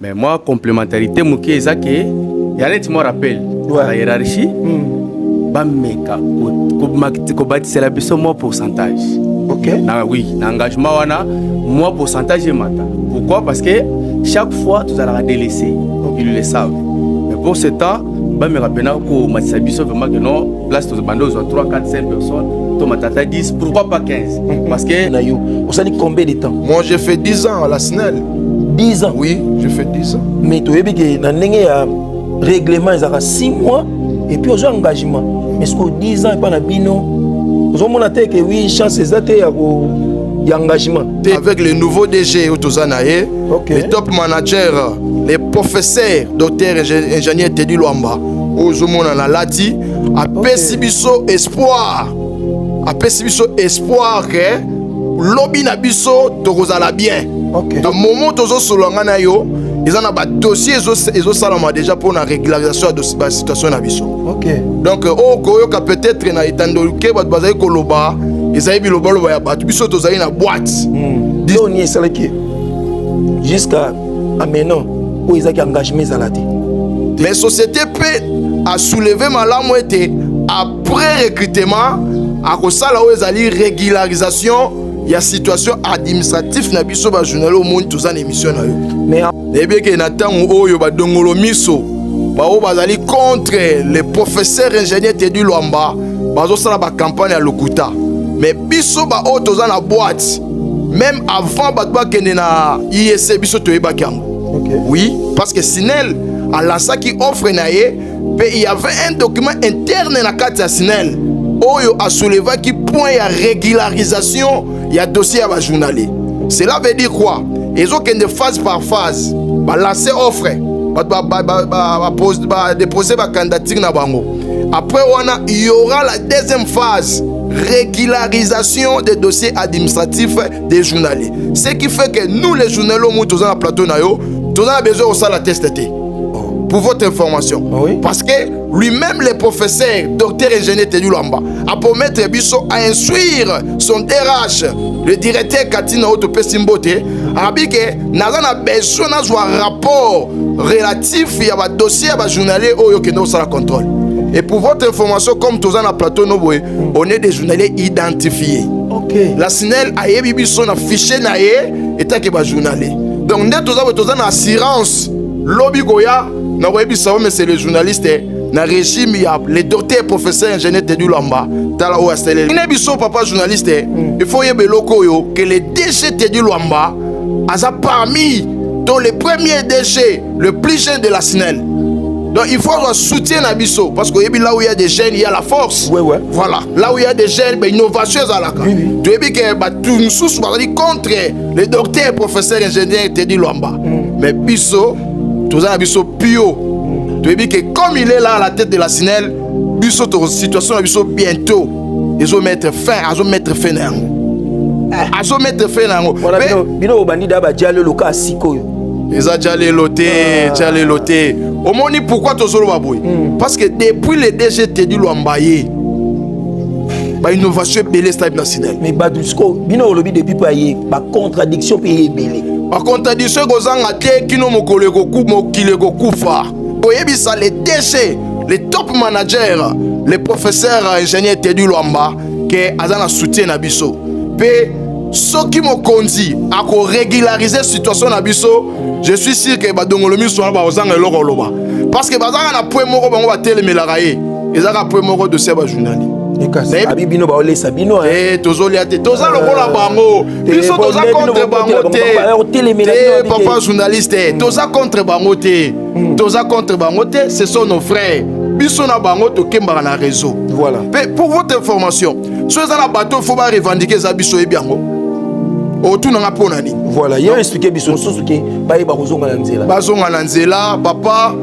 Mais moi, complémentarité, Mouké Ezake, il y a un petit rappel. La hiérarchie, c'est la besoin moi pourcentage. Ok. Oui, l'engagement, moi pourcentage est matin. Pourquoi? Parce que chaque fois, tu allons délaisser. Ils le savent. Mais pour ce temps, je me rappelle que vraiment que non, place de bandos 3, 4, 5 personnes, tu 10, pourquoi pas 15? Parce que. Vous avez combien de temps? Moi, j'ai fait 10 ans à la SNEL. 10 ans? Oui, j'ai fait 10 ans. Mais tu as vu que dans le règlement, il y a 6 mois et puis il y a un engagement. Mais ce que 10 ans, il n'y a pas de bino. Vous avez que oui, chance exacte, il y a engagement. Avec les nouveaux DG, les top managers, les professeurs, docteurs, ingénieurs Teddy Luamba, Ozomona la Lati, a Pessibiso espoir. A Pessibiso espoir que lobby na biso tokozala bien. Dans le moment où nous solongana yo, ils ont un dossier ils ont salama déjà pour la régularisation de la situation na biso. Donc au koyoka peut-être na itando ke bat bazai koloba, ezai biloba loba ya bat biso tozali na boîte. Disons salaki jusqu'à maintenant où ils ont engagement zalati. Mais société peut a soulevé malamu été après recrutement à kosala où ezali régularisation. Il y a situation administrative na biso ba journal au monde tous en émission na yo. Mais bien que Nathan oyo ba dongolo miso ba o bazali contre les professeurs ingénieurs Teddy Luamba bazo sala ba campagne à Lokuta. Mais biso ba o tous en boîte même avant ba ba kende na ISC biso to yeba kango. Oui, parce que SNEL a lancé qui offre na ye, il y avait un document interne na carte ya SNEL. Oyo a soulevé qui point à régularisation, il y a dossier à journalier. Cela veut dire quoi? Ils ont qu'une phase par phase, lancer offre, déposer ma candidature na bango. Après il y aura la deuxième phase, régularisation des dossiers administratifs des journaliers. Ce qui fait que nous les journaliers nous tous dans le plateau na yo, tous on a besoin de ça la tester. Pour votre information. Parce que lui-même, le professeur, docteur ingénieur Teddy Luamba, a pour mettre Bisso à instruire son DRH, le directeur Katina Otopé Simbote, a dit que nous avons besoin d'un rapport relatif à un dossier à un journalier qui nous a contrôle. Et pour votre information, comme tous dans le plateau, on est des journaliers identifiés. La SNEL a eu un fichier et un journalier. Donc, nous avons une assurance. Lobby Goya, mais c'est le journaliste, na régime, les docteurs, professeurs, ingénieurs Teddy Luamba, tala ou astélé. Papa journaliste, il faut y que les déchets Teddy Luamba, parmi dans les premiers déchets, le plus jeune de la SNEL. Donc il faut un soutien à Bisso, parce que là où il y a des jeunes, il y a la force. Voilà, là où il y a des jeunes, innovation à la carte. Tu as dit que tout nous sommes contre les docteurs, professeurs, ingénieurs Teddy Luamba. Mais Bisso, tout ça, Bisso Pio. Tu as dit que comme il est là à la tête de la SNEL, Bisso, situation à Bisso bientôt, ils vont mettre fin, ils vont mettre fin à ils vont mettre fin à voilà, Bino Bandida ba dialo le cas siko. Ils ont déjà les lotés. Au moins, pourquoi tu as baboui? Parce que depuis les DG Teddy Luamba, bah innovation belé stable national. Mais Badusco, Bino lobby depuis pas y ba contradiction payé belé. Ba contradiction gozanga te kino mokole ko ku mokile ko kufa. Oyebisa les DG, les top managers, les professeurs ingénieurs Teddy Luamba que azana soutien na biso. Pe soki mokonzi ako régulariser situation na biso, je suis sûr que badongolomi so ba ozanga eloko loba. Parce que bazanga na point moko bango ba telemela ye. Ezaka point moko de seba journaliste. Abibino ba ole sabino tozolia te toza lokola bango biso toza contre bango te papa journaliste toza contre bango te ce sont nos frères biso na bango to kembara na réseau. Voilà. Mais pour votre information so za na bateau faut ba revendiquer za biso ebiango autour na pona ni. Voilà, il y a expliqué biso soso ke ba ba kozonga na nzela papa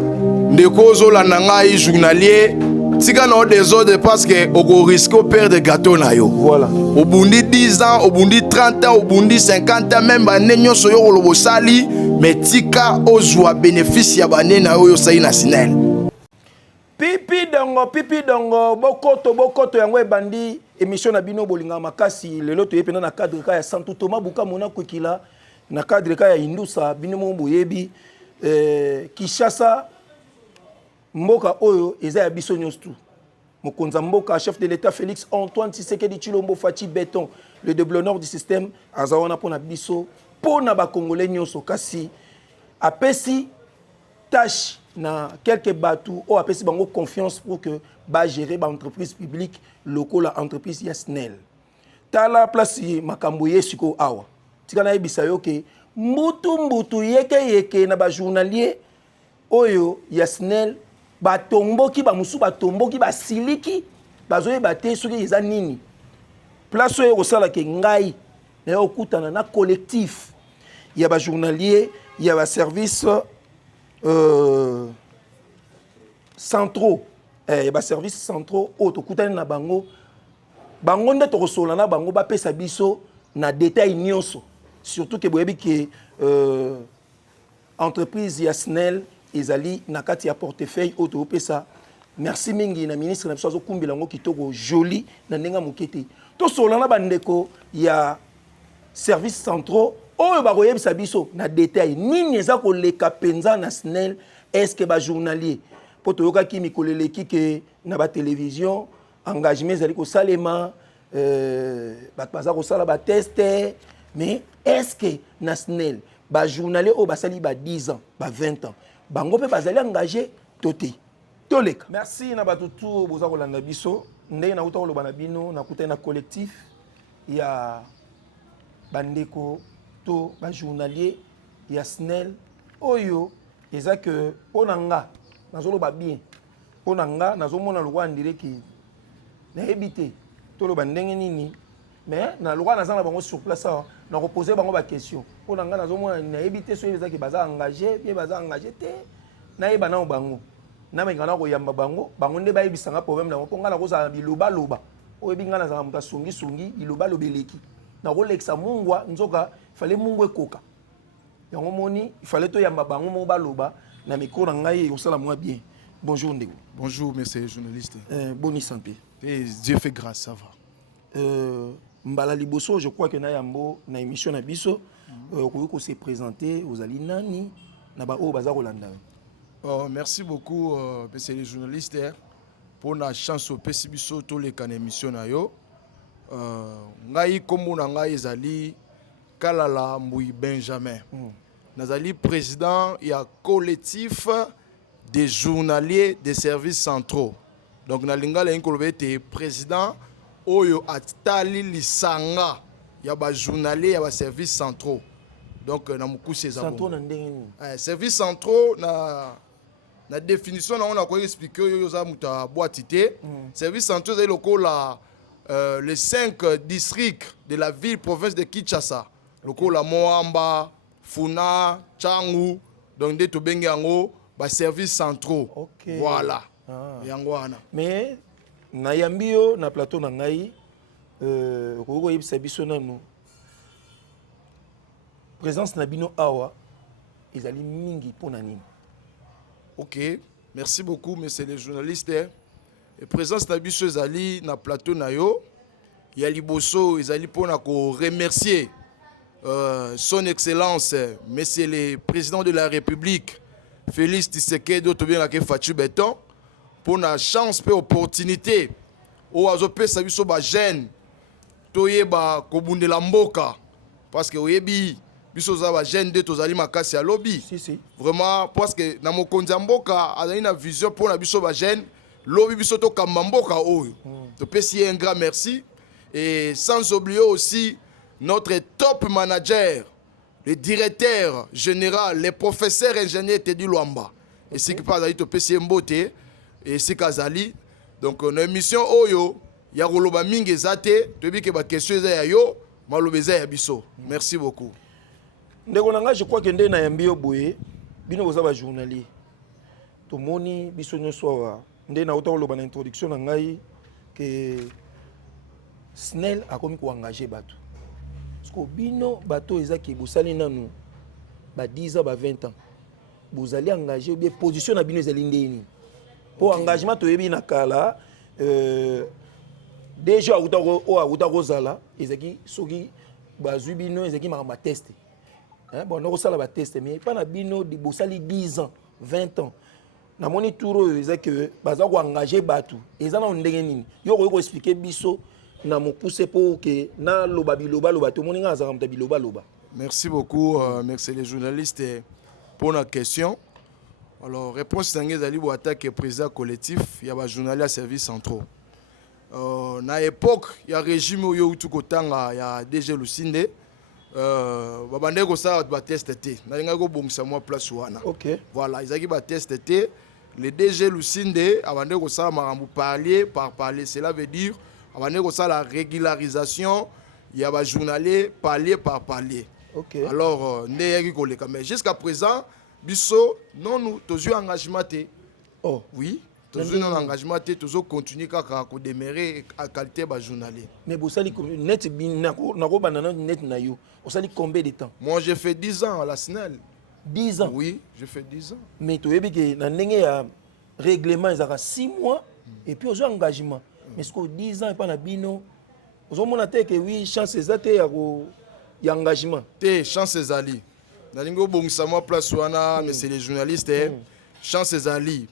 ndeko zolanda ngai journalier tika na des ordres parce que on risque de perdre gâteau na yo. Voilà. Au bundi 10 ans, au bundi 30 ans, au bundi 50 ans, même bané nyo so yo lo sali, mais tika ozwa bénéfice ya bané na yo sai na SNEL. Pipi dongo bokoto yango ebandi émission na bino bolinga makasi lelo to yepena na cadre ka ya Santo Thomas Buka mona kwekila na cadre ka ya Indusa bino mo boyebi Kishasa mboka oyo eza ya biso nyonso tu. Mokonza mboka chef de l'État Félix Antoine Tshisekedi Tshilombo Fachi Béton le déblonneur du système azawana pona biso pona ba congolais nyonso kasi apesi tâche na quelques bateaux ou apesi bango confiance pour que ba gérer ba entreprise publique locaux la entreprise Yasnel. Tala place makambo yesiko awa. Tikana yebisa yo ke mbutu yeke na ba journalier oyo Yasnel batomboki bamusu batomboki basiliki bazoye bate soki eza nini. Place oyo kosala ke ngai na yo kutana na collectif ya ba journalier ya ba service centraux ba service centraux auto kutana na bango nde tokosola na bango bapesa biso na détail nyonso surtout ke boyebi ke entreprise Yasnel ezali na kati ya portefeuille auto pesa merci mingi na ministre na biso azokumbela ngo kitoko joli na ndenga mokete tosola na bandeko ya service centraux oyo bakoyebisa biso na détail nini eza koleka penza na SNEL est-ce que ba journalier po toyokaki mikoleleki ke na ba télévision engagement ezali kosalema bato baza kosala ba test mais est-ce que na SNEL ba journalier oyo basali ba 10 ans ba 20 ans bango pe bazali engagé toté toleka merci na bato tout boza kolanda biso ndenge na uta koloba na bino na kuta na collectif ya bandeko to ba journalier ya SNEL oyo eza que ponanga nazoloba bien ponanga nazomona lokwa ndire ki na ebité to loba ndenge nini mais na lokwa nazana bango sur place na reposer bango ba question ponanga nazomona na ebité so eza ki baza engagé bien baza engagé te na yeba na bango na mengana ko yamba bango bango nde bayebisanga problème na ko ngala ko za biloba loba oyebi ngana za muta sungi sungi biloba lobeleki na ko leksa mungwa nzoka fallait mungwe koka yango moni il fallait to yamba bango mo baloba na micro ngai au sala moi bien bonjour ndeko Bonjour monsieur journaliste. Boni santé Et Dieu fait grâce, ça va. Mbala liboso je crois que na yambo na émission na biso ko se présenter aux ali nani na ba o baza kolanda. Merci beaucoup monsieur les journalistes pour la chance au PCBiso tous les can émission na yo. Ngai kombo na ngai ezali Kalala Mbui Benjamin. Nazali président ya collectif des journaliers des services centraux. Donc na lingala inkolobe te président oyo atali lisanga ya ba journalier ya ba services centraux. Donc na mukusi ezabo. Centraux na ndenge. Services centraux na définition on a expliqué yo za muta boitité. Services centraux c'est lokola les 5 districts de la ville province de Kinshasa. Lokola Moamba, Funa, Changu, donc des tobengi yango ba services centraux. Okay. Voilà. Yango wana. Mais na yambio na plateau na ngai ko yebisa biso nanu présence na bino awa ezali mingi pona nini. OK, merci beaucoup monsieur les journalistes. Et présence na biso ezali na plateau na yo ya liboso ezali pona ko remercier son excellence monsieur le président de la République Félix Tshisekedi Tshilombo Fachi Béton pour la chance et opportunité au azopesa biso ba jeune toyeba kobundela mboka parce que oyebi biso za ba jeune de tozali makasi ya lobby si. Vraiment parce que na mokonzi mboka azali na vision pour na biso ba jeune lobby biso to kamba mboka oyo to pesi un grand merci et sans oublier aussi notre top manager, le directeur général, le professeur ingénieur Teddy Luamba. Et c'est qui passe à l'ito PC Mbote et c'est Kazali. Donc on a une mission Oyo, ya roloba mingi zate, tu dis que ba question za yo, malobeza ya biso. Merci beaucoup. Ndeko nanga je crois que ndé na yambio boye, bino boza ba journalier. To moni biso nyonso wa ndé na uta koloba na introduction na ngai que SNEL a komi ko engager bato. Bino bato ezaki bosali nanu ba 10 ans ba 20 ans bozali engagé ou bien position na bino ezali ndeni pour engagement to yebi na kala déjà uta kozala ezaki soki bazwi bino ezaki makamba test hein bon on sala ba test mais pas na bino di bosali 10 ans 20 ans na moni tour eza que baza ko engager batu eza na ndenge nini yo ko expliquer biso na mo pousser pour que na loba biloba loba to moni nga za kamta biloba loba. Merci beaucoup, merci les journalistes pour la question. Alors, réponse sangue zali bo attaque président collectif, il y a des journalistes à service centraux. Na époque, il y a régime yo utu kotanga, il y a DG Lucinde. Babande ko ça ba tester. Na linga ko bongisa moi place wana. OK. Voilà, ils aki ba tester. Le DG Lucinde abande ko ça marambu parler par parler, cela veut dire abande ko ça la régularisation, il y a des journalistes parler par parler. OK. Alors, mais jusqu'à présent, biso non nous tous engagement té. Oh, oui, tous non engagement té, tous continuer à demeurer à qualité de journaliste. Mais vous savez net nako banana net na yo. Vous savez combien de temps? Moi j'ai fait 10 ans à la SNEL. 10 ans. Oui, j'ai fait 10 ans. Mais tu sais que na ndenge ya règlement ils ont 6 mois et puis aux engagement. Mais ce que 10 ans et pas na bino. Vous avez que oui, chance ezate ya engagement. Té chance ezali. Na lingo bongisa moi place wana mais c'est les journalistes chance ezali.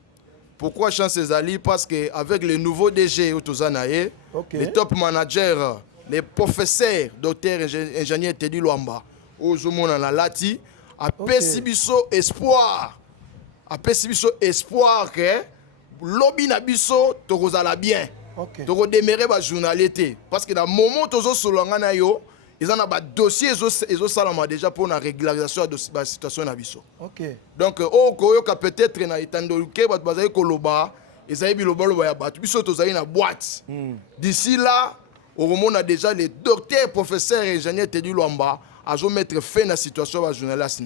Pourquoi chance ezali? Parce que avec les nouveaux DG Otozanaye, les top managers, les professeurs, docteurs, ingénieurs Teddy Luamba, ozomona na lati a pesibiso espoir. A pesibiso espoir que lobby na biso tokozala bien. OK. Toko demeurer ba journalité parce que dans moment tozo solanga na yo ils ont un dossier ils ont déjà pour la régularisation de la situation na biso. OK. Donc au koyoka peut-être na itandoluke bat bazaye koloba ezali biloba loba ya batu biso tozali na boîte. D'ici là on a déjà les docteurs professeurs et ingénieurs Teddy Luamba à mettre fin à la situation de journaliste.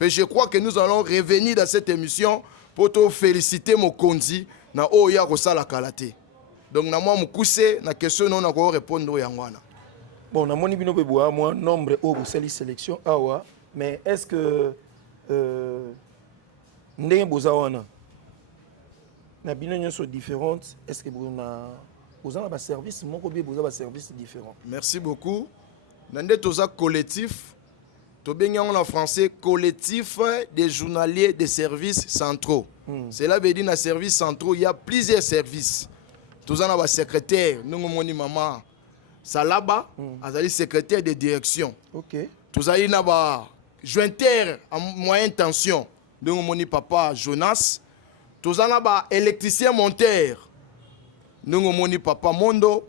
Mais je crois que nous allons revenir dans cette émission pour te féliciter mon kondi na oya kosala kalaté. Donc na moi mukuse na question non na ko répondre yangwana. Bon, na moni bino pe boa moi nombre au bosali sélection awa mais est-ce que ndenge bozawana na bino nyonso différente est-ce que vous avez un service moko bien vous avez un service différent? Merci beaucoup. Nande toza collectif to benga en français collectif des journaliers des services centraux. Cela veut dire na services centraux il y a plusieurs services. Tous en a secrétaire, nous moni maman Salaba, azali secrétaire de direction. OK. Tous en a ba jointeur en moyenne tension, nous moni papa Jonas. Tous en a ba électricien monteur, nous moni papa Mondo.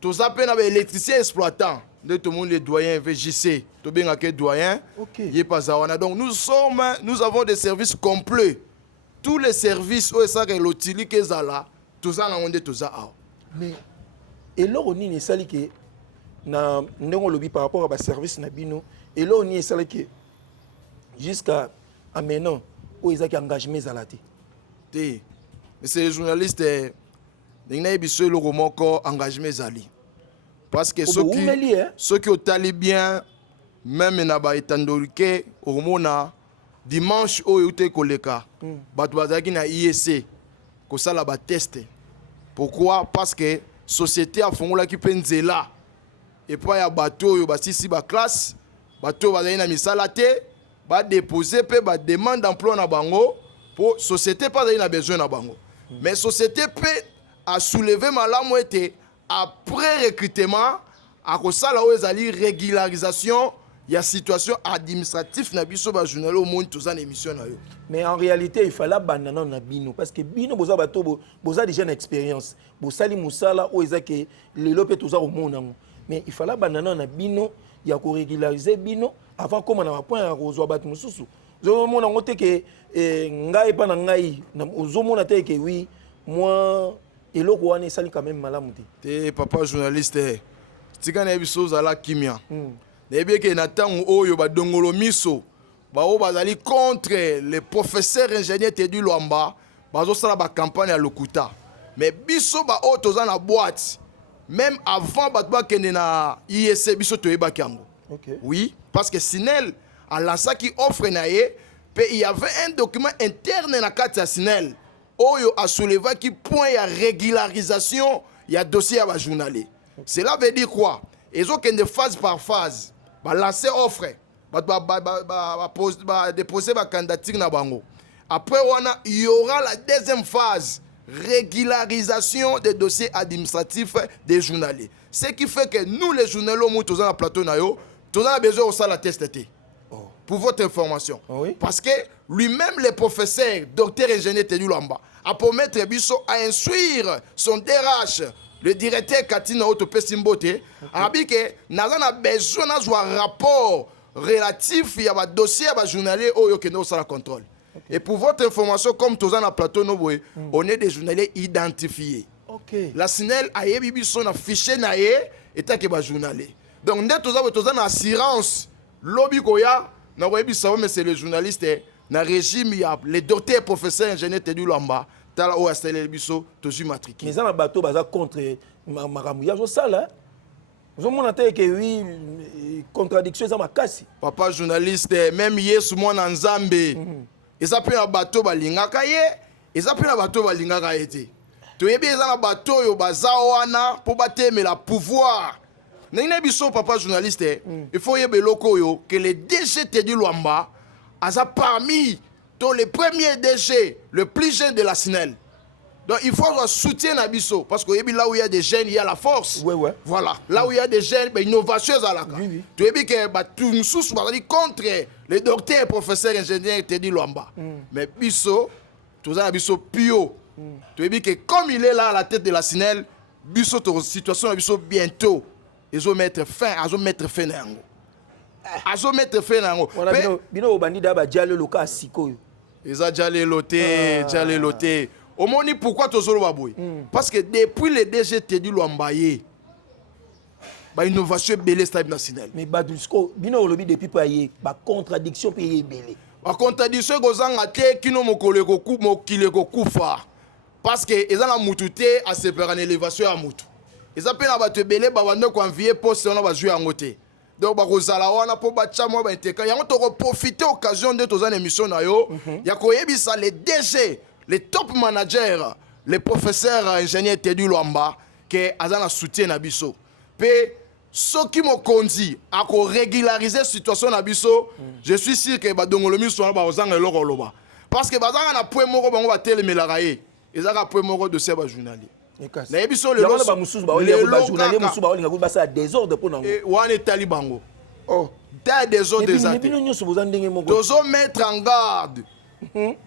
Tous en a ba électricien exploitant, de tout le monde les doyens VJC, tout bien que doyen. OK. Yé pas zawana. Donc nous avons des services complets. Tous les services où ça que l'otili que zala tout ça on est tout ça. Mais et là on est sali que na ndongo lobby par rapport à ba service na bino et là on est sali que jusqu'à maintenant où ils ont engagement zalati. Mais c'est les journalistes n'ina ebiso le romoko engagement zali. Parce que ceux qui ont talibien même na ba etandolike hormona dimanche au yote koleka batu bazaki na IEC ko sala ba test. Pourquoi? Parce que société a fongola ki penzela et pas ya bateau yo basisi ba classe bateau bazali na misala te ba déposer pe ba demande d'emploi na bango pour société pas na besoin na bango. Mais société peut a soulever malamu ete après recrutement a ko sala o ezali régularisation. Il y a une situation administrative na biso ba journal au monde tous en émission na yo. Mais en réalité il fallait banana na bino parce que bino boza bato boza déjà une expérience. Bosali musala o ezake le lope tous au monde. Mais il fallait banana na bino il y a ko régulariser bino avant comme na point à rozo bat mususu. Zo mona ngote ke ngai pa na ngai na zo mona te ke oui moi eloko wana sali quand même malamu te. Papa journaliste tika na biso zala kimia. Nebie que Nathan Oyo ba dongolo miso ba o bazali contre les professeurs ingénieurs Teddy Luamba bazo sala ba campagne à Lokuta mais biso ba o toza na boîte même avant ba ba kende na IEC biso to yeba kango. OK. Oui, parce que Sinel a lancé qui offre naé pe il y avait un document interne na carte Sinel Oyo a soulevé qui point ya régularisation ya dossier à ba journalier. Cela veut dire quoi? Ils ont qu'une phase par phase. Lancer offre déposer ma candidature na bango. Après il y aura la deuxième phase, régularisation des dossiers administratifs des journaliers. Ce qui fait que nous les journaliers nous tous dans plateau na yo, tous on a besoin de ça la tester. Pour votre information. Oh oui? Parce que lui-même, le professeur, docteur ingénieur Teddy Lwamba, a pour mettre Bisso à instruire son DRH, le directeur Katina Otopé Simbote, a dit que nous avons besoin d'un rapport relatif à un dossier à un journalier qui nous a contrôle. Et pour votre information, comme tous dans le plateau, on est des journaliers identifiés. La SNEL a eu un fichier et un journalier. Donc, nous avons une assurance. Lobby Goya, mais c'est le journaliste, dans le régime, il y a les docteurs, professeurs, ingénieurs Teddy Lwamba, tala o astele biso tozu matriqué. Mais ça na bateau baza contre makamouya zo sala. Zo mona te que oui contradiction ça makasi. Papa journaliste, même Yesu mwana Nzambe. Eza pe na bateau balingaka ye, eza pe na bateau balingaka ete. Toyebi eza na bateau yo baza wana po batemela pouvoir. Nene biso papa journaliste, il faut yebe loko yo que le DG Teddy Lwamba a parmi tous les premiers DG, le plus jeune de la SNEL. Donc il faut soutien à biso parce que là où il y a des jeunes, il y a la force. Ouais. Voilà, là où il y a des jeunes, innovation à la carte. Tu sais que tout nous sous contre les docteurs, professeurs, ingénieurs Teddy Lwamba. Mais biso, tout ça biso pio. Tu sais que comme il est là à la tête de la SNEL, biso ton situation biso bientôt. Ils vont mettre fin, ils vont mettre fin à ngo. Ils vont mettre fin à ngo. Bino obandi da ba diale loka sikoyo. Ils ont diale loté. Au moins pourquoi tu zolo baboy? Parce que depuis le DG Teddy Lwamba ba innovation belé stable national. Mais badusco bino olobi depuis pa yé ba contradiction pe yé belé. Ba contradiction gozanga te kino mokole ko ku mokile ko kufa. Parce que ils ont la mututé à séparer en élévation à mutu. Ils appellent à battre belé, bah on a envié poste, on va jouer en côté. Donc bah Rosala, on a pour battre moi, bah intérêt. Il y a on profiter occasion de tous en émission na yo. Il y a quoi ça les DG, les top managers, les professeurs ingénieurs Teddy Lwamba, que azana soutien na biso. Pe ceux qui m'ont conduit à régulariser la situation na biso, je suis sûr que bah dongolomi soit bah ozanga loko loba. Parce que bah na point moko bah on va télé melaraye. Ils ont point moko de ces bah journaliers. Na yebiso le loso ba mususu ba oli ba journalier mususu ba oli nga ba sa désordre pour nango. Wane talibango. Oh, da désordre des athées. Bino nyoso boza ndenge moko. Dozo mettre en garde.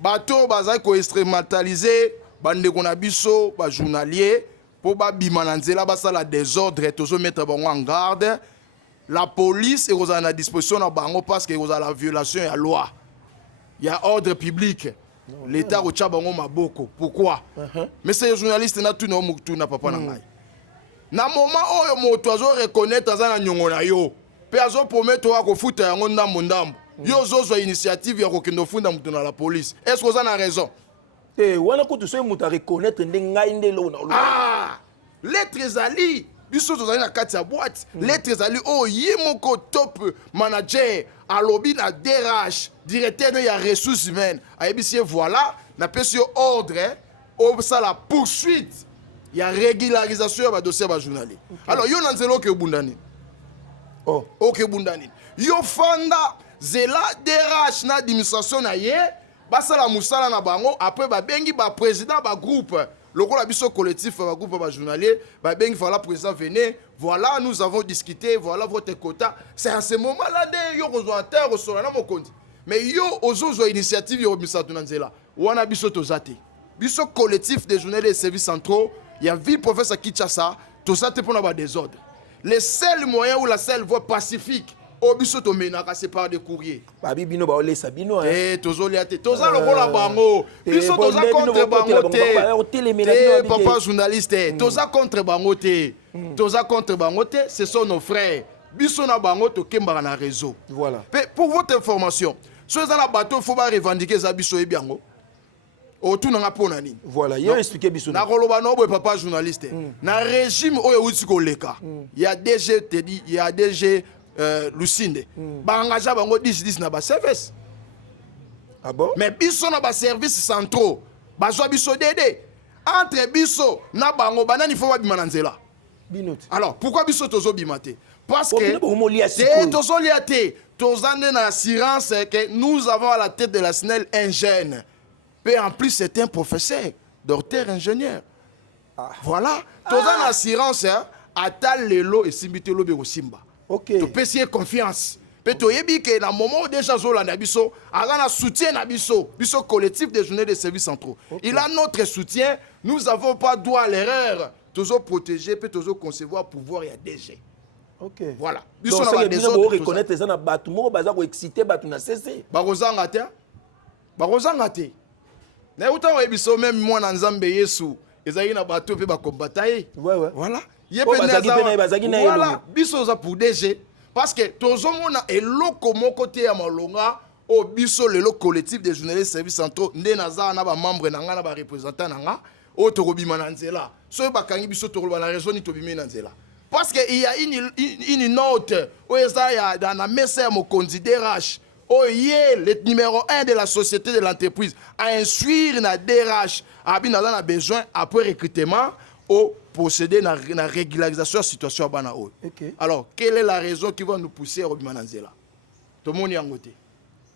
Bato baza ko instrumentaliser bande ko na biso ba journalier pour ba bimana nzela ba sa la désordre tozo mettre bango en garde. La police est aux à disposition na bango parce que aux à la violation ya loi. Il y a ordre public. L'État au Tchabango Maboko. Pourquoi? Mais ces journalistes na tout no muktu na papa na ngai. Na moment oyo moto azo reconnaître azana nyongo na yo. Pe azo promettre wa ko futa yango ndambo ndambo. Yo zozo initiative ya ko kendo funda mutu na la police. Est-ce que vous avez raison? Wana ko to so mutu reconnaître ndengai ndelo na. Ah! Lettres ali biso tozali na kati ya boîte. Lettres ali o yimoko top manager alobi na DRH directeur de la ressources humaines ayebisie voilà na pesi ordre au ça la poursuite il y a régularisation ya dossier ba journalier. Alors yo nanzelo ke bundani OK bundani yo fanda zela DRH na administration na ye basala musala na bango après ba bengi ba président ba groupe lokola biso collectif ba groupe ba journalier ba bengi voilà président venez voilà nous avons discuté voilà votre quota c'est à ce moment là de yo rejoindre terre sur na mokondi mais yo ozozo initiative yo misatu na nzela wana biso tozate biso collectif des journaliers et services centraux il y a ville professeur Kinshasa tozate pour na ba désordre le seul moyen ou la seule voie pacifique obiso to menaka c'est par des courriers babi bino ba olesa bino tozo liate toza lokola bango biso toza contre bango te papa journaliste toza contre bango te toza contre bango te ce sont nos frères biso na bango to kembaka na réseau voilà pour votre information ceux dans la bateau faut pas revendiquer za biso e biango autour na pona nini voilà yo expliquer biso na koloba no boy papa journaliste na régime oyo uti ko leka il y a DG Teddy il y a DG Lucinde ba engagé bango 10 na ba service ah bon mais biso na ba service centraux bazwa biso dédé entre biso na bango banani faut ba bimana nzela binot alors pourquoi biso tozo bimate Parce Oh, que bino lié à sikoyo. tous en assurance que nous avons à la tête de la SNEL un jeune. Et en plus, c'est un professeur, docteur, ingénieur. Voilà. Tous en assurance, à tal lelo et simbité lobe au Simba. Ok. Tu peux essayer confiance. Puis tu sais que dans le moment où déjà Zola Nabiso, il a un soutien Nabiso, biso collectif des journées de services centraux. Okay. Il a notre soutien. Nous n'avons pas droit à l'erreur. Toujours protéger, puis toujours concevoir pouvoir et à DG. Ok. Voilà. Donc, ça, il faut reconnaître les gens à battre. Moi, je vais exciter, battre na cessé. Barozanga te. Barozanga te. Na uta wa biso même moi na Nzambe Yesu. Ezali na bato pe ba combattre. Ouais ouais. Voilà. Oh, bazaki na voilà. Biso za pour DG parce que tozomona eloko moko te ya malonga o biso lelo collectif des journalistes services centraux nde naza na ba membre na nga na ba représentants na nga o tokobima na nzela. So ba kangi biso tokoloba na raison ni tobimi na nzela. Parce qu'il y a une note où il y a dans la messe à mon considérage où il y a le numéro 1 de la société de l'entreprise à instruire na DRH à a besoin après recrutement au procéder à la régularisation de la situation à Banao. Okay. Alors, quelle est la raison qui va nous pousser à Robimananzela? Tout le monde est en côté.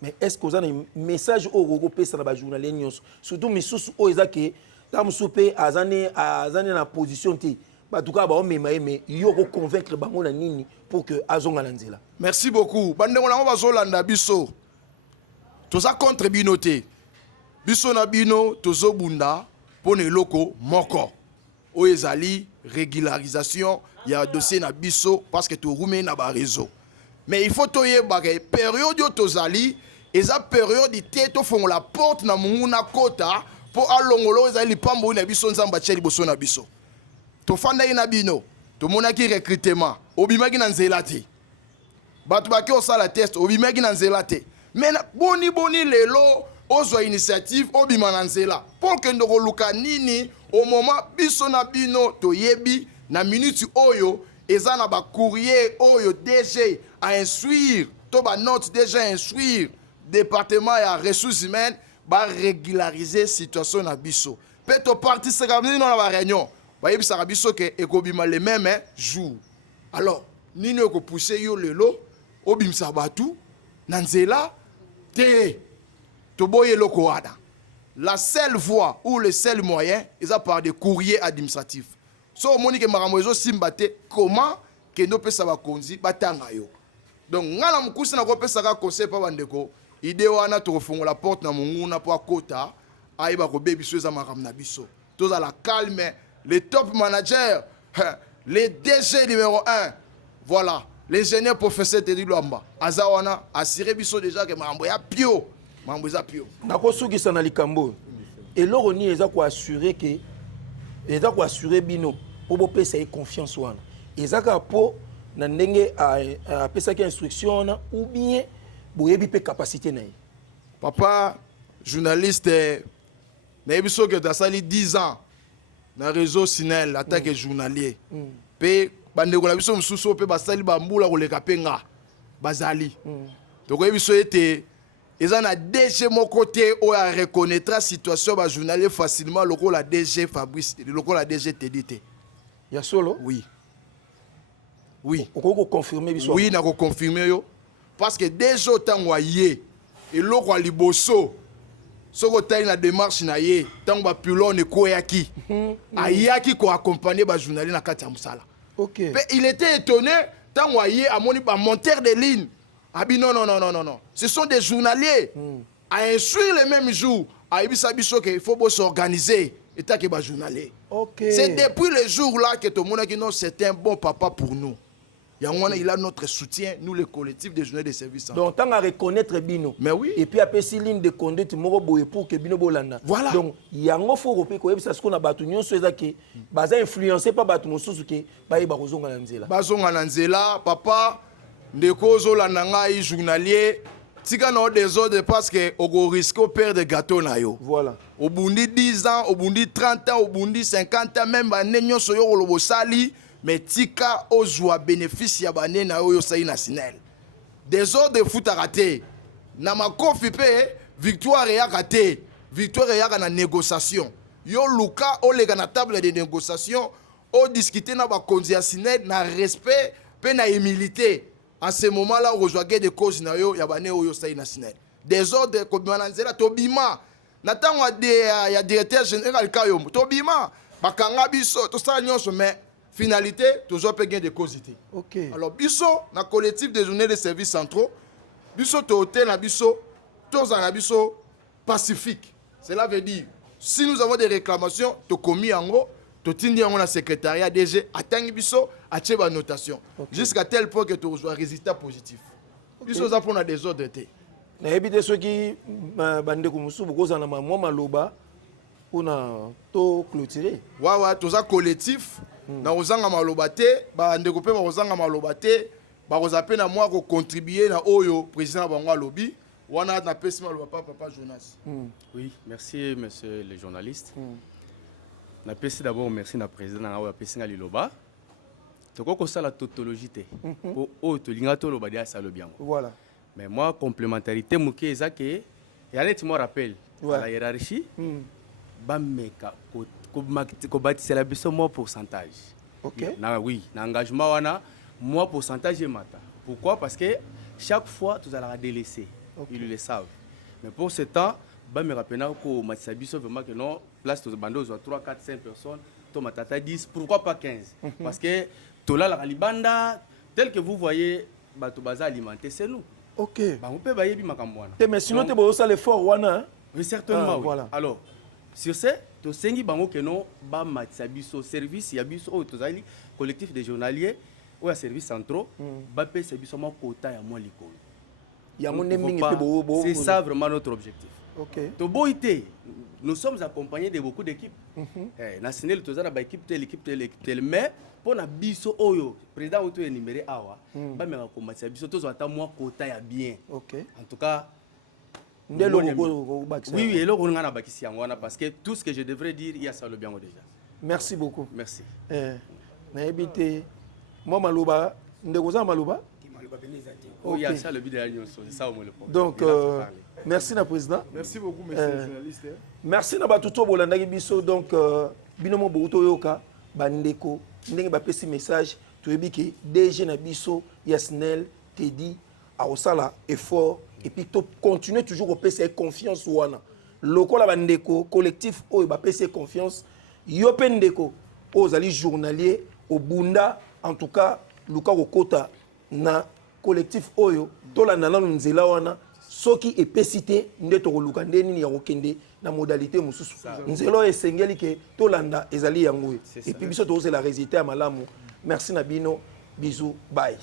Mais est-ce que vous avez un message au Européen dans les journalistes? Surtout, mais sous que dans le soupé, à la position. En tout cas, mais il faut convaincre les pour que Azon Alanzela. Merci beaucoup. Bandemona bazolanda biso. Toza contre binoté. Biso na bino tozo bunda pour ne loko moko. O ezali régularisation ya dossier na biso parce que to roumé na ba réseau. Mais il faut toye bagay période yo tozali eza période té to fongo la porte na muna kota pour alongolo ezali pambo na biso nzamba tsheli boso na biso. Tofanda ina bino tomonaki recrutement obimaki na nzela te bato baki osala test obimaki na nzela te mais boni lelo ozwa initiative obima na nzela pour que ndoko luka nini au moment biso na bino toyebi na minute oyo eza na ba courrier oyo DG à instruire to ba note déjà instruire département ya ressources humaines ba régulariser situation na biso pe to participer na ba réunion. Voyez, ça a biso que ekobima les mêmes jours. Alors, nini eko pousser yo lelo, obim sabatu, nanzela, te, toboye loko ada. La seule voie ou le seul moyen, ils a par des courriers administratifs. So, monique maramozo simbate, comment que no pesa ba konzi batanga yo. Donc, ngala mkusi na ko pesa ka conseil pa bandeko, ide wana to refongo la porte na munguna po akota, aiba ko bebi so za maram na biso. Toza la calme. Les top managers, les DG numéro 1, voilà, l'ingénieur professeur Teddy Luamba, Azawana, assuré biso déjà que Mambo ya pio. Mambo ya pio. Nako suki sana likambo. Et l'or ni eza ko assurer que eza ko assurer bino pour bo pesa y confiance wana. Eza ka po na ndenge a pesa ki instruction na ou bien boyebi pe capacité na. Papa journaliste na biso que dasali 10 ans. Na réseau Sinel attaque journalier pe bandeko na biso mususu pe basali bambula koleka penga bazali donc biso ete eza na DG mon côté o ya reconnaître situation ba journalier facilement loko la DG Fabrice loko la DG TDT ya solo oui on peut confirmer biso oui na ko confirmer yo parce que déjà autant waye et loko a liboso soko tali na démarche na ye tant ba pylone ko yaki ayaki ko accompagner ba journaliste na kati ya musala. OK. Mais il était étonné tant waye amoni ba monteur de ligne. Abi non. Ce sont des journaliers à instruire les mêmes jours. Abi sabiso que il faut s'organiser et tant que ba journalier. OK. C'est depuis le jour là que tout le monde qui non c'est un bon papa pour nous. Il a notre soutien, nous les collectifs des journées de services. Donc, tant à reconnaître Bino. Mais oui. Et puis, après, si ligne de conduite, pour que Bino Bolanda. Voilà. Donc, il y a un faux repère que ce qu'on a battu, qui est influencé par battu, qui est Bazonga Nanzela. Bazonga Nanzela, papa, ndeko zolanda ngai journalier, tika na des ordres parce que on risque de perdre des gâteaux na yo. Voilà. Au bundi 10 ans, au bundi 30 ans, au bundi 50 ans, même ba nenyo so yo lobo sali. Mais tika ozwa bénéfice ya bane na oyo sayi na Sinel. Des ordres de foot à rater. Na makofi pe victoire ya raté. Victoire ya na négociation. Yo luka o lega na table de négociation o discuter na ba konzi ya Sinel na respect pe na humilité en ce moment là rejoindre des causes na yo ya bane oyo sai national désordre ko bima nzela to bima na tango ya directeur général Kayombo to bima bakanga biso to sala nyonso mais finalité toujours pe gain de causes. OK. Alors biso na collectif des journées de services centraux biso to hôtel na biso tous en biso pacifique. Cela veut dire si nous avons des réclamations to commis en gros to tindi en na secrétariat DG atangi biso a tcheba notation jusqu'à tel point que tu reçois résultat positif. Biso za pour na désordre té. Na ebité ceux qui bande ko musu bokoza na mwa maloba pour to clôturer. Wa to za collectif na ozanga maloba té ba ndeko pe ba ozanga maloba té ba ozape na moi ko contribuer na oyo président bango alobi. Wana na pesi maloba papa Jonas. Oui, merci monsieur le journaliste. Na pesi d'abord merci na président na wa pesi nga liloba. Toko ko sala tautologie té. Po o to linga to loba dia salo bien. Voilà. Mais moi complémentarité muke ezake ya net mo rappel à la hiérarchie. Ba meka ko bâtir la biso mo pourcentage. OK. Na oui, na engagement wana moi pourcentage et mata. Pourquoi? Parce que chaque fois tu allras délaisser. Okay. Ils le savent. Mais pour ce temps, bah me rappelle que Matsabiso vraiment que non place tous bandos 3 4 5 personnes, to matata 10, pourquoi pas 15? Parce que tola la libanda tel que vous voyez bato baza alimenté c'est nous. OK. Bah on peut bailler bi makambwana. Mais sinon tu bosso ça l'effort wana. Oui certainement. Oui. Voilà. Alors sur ce to sengi bango que non ba Matsabiso service ya biso o tozali collectif des journaliers ou à service centraux ba pe service mo quota ya mo likolo. C'est ça vraiment notre objectif. OK. Nous sommes accompagnés de beaucoup d'équipes. National tozana ba équipe telle mais pour na biso oyo président auto énuméré awa ba me combattre biso tozo ata moi quota ya bien. OK. En tout cas oui, et là on a bakisi yango parce que tout ce que je devrais dire il y a ça le bien déjà. Merci beaucoup. Merci. Na ebité moi maloba ndeko za maloba. Oh, il y a ça le but de la c'est ça au moins le problème. Donc merci na président. Merci beaucoup monsieur le journaliste. Merci na batuto bolandaki biso donc binomo boto yoka bandeko ndenge ba pesi message to ebiki DG na biso Yasnel te dit a osala effort et puis to continuer toujours au pesi confiance wana. Lokola bandeko collectif o ba pesi confiance yo pendeko ozali journalier au Bunda en tout cas luka kokota na collectif oyo tolanda na nzela wana soki epesité nde tokoluka nde nini ya kokende na modalité mosusu nzela oyo esengeli ke tolanda ezali yango et puis biso tozela résultat ya malamu. Merci na bino, bisous, bye.